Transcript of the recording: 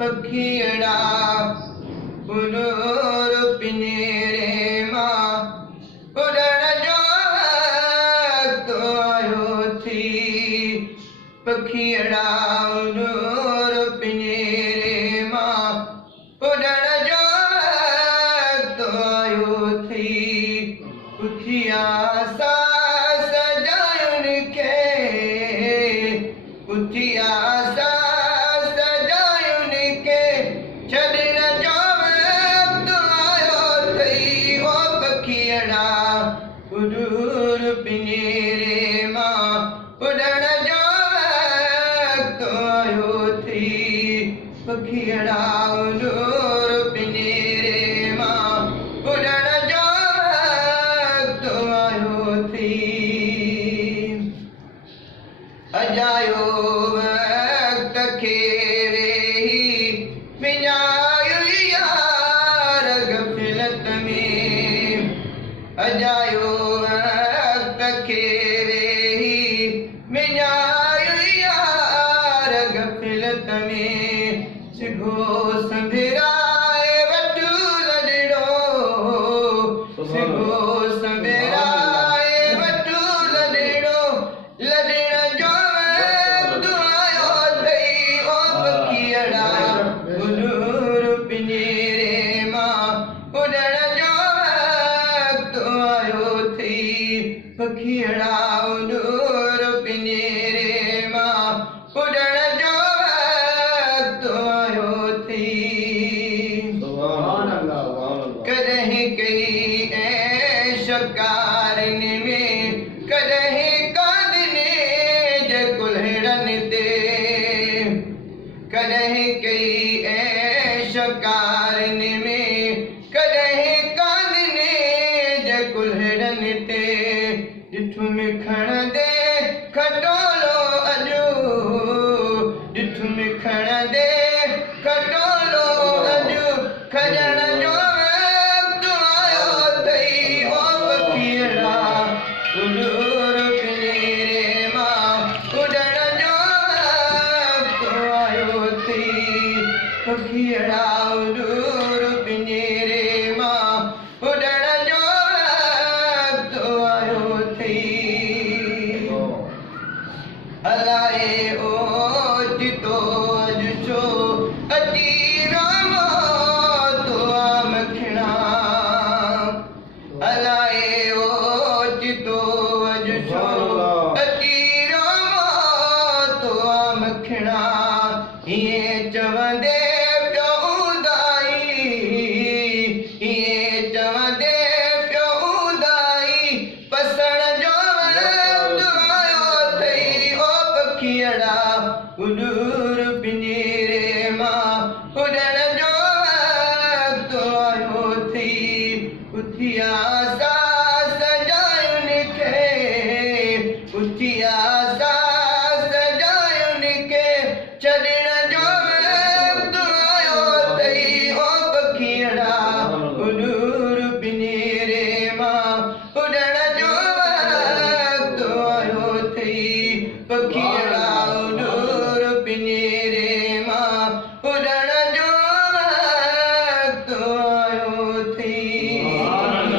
पखियड़ा उनूर पिनेरे मां उड़ण जो वक्त आयो थी। पखियड़ा उनूर पिनेरे मां उड़ण जो वक्त आयो थी। उथिया सा सजायुन के उथिया सा सजायुन के छॾण जो वक्त आयो थई। ओ पखियड़ा उनूर पिनेरे मां उड़ण जो वक्त आयो थी। पखियड़ा उनूर पिनेरे मां उड़ण जो वक्त आयो थी। अजायो वक्त खेरे ही विञायो यार गफ़लत में। अजायो वक्त खेरे ही विञायो यार गफ़लत में। सिघो संभिराए वठु लॾड़ो सिघो संभिराए वठु लॾड़ो लॾण जो वक्त आयो थई। ओ पखियड़ा उनूर पिनेरे मां उड़ण जो वक्त आयो थी। पखियड़ा उनूर पिनेरे मां उड़ण जो वक्त आयो थी। कॾहिं कई ऐश कारन में कॾहिं कादने जे कुल्हड़न ते। कॾहिं कई ऐश कारन में कॾहिं कादने जे कुल्हड़न ते। ॾिठुम खणंदे खटोलो अॼु ॾिठुम खणंदे खटोलो अॼु खॼण जो वक्त आयो थई। ओ पखियड़ा उनूर पिनेरे मां उड़ण जो वक्त आयो थी। पखियड़ा उनूर पिनेरे मां उड़ण जो वक्त आयो थी। अलाए ओचितो अॼु छो अची रामो तो मखिणा। अलाए ओचितो अॼु छो अची रामो तो मखिणा। ईअं चवंदे पियो उदाई ईअं चवंदे पियो उदाई पसण जो वक्त आयो थई। ओ पखियड़ा उनूर पिनेरे मां उड़ण जो वक्त आयो थी। उथिया सा सजायुन के उथिया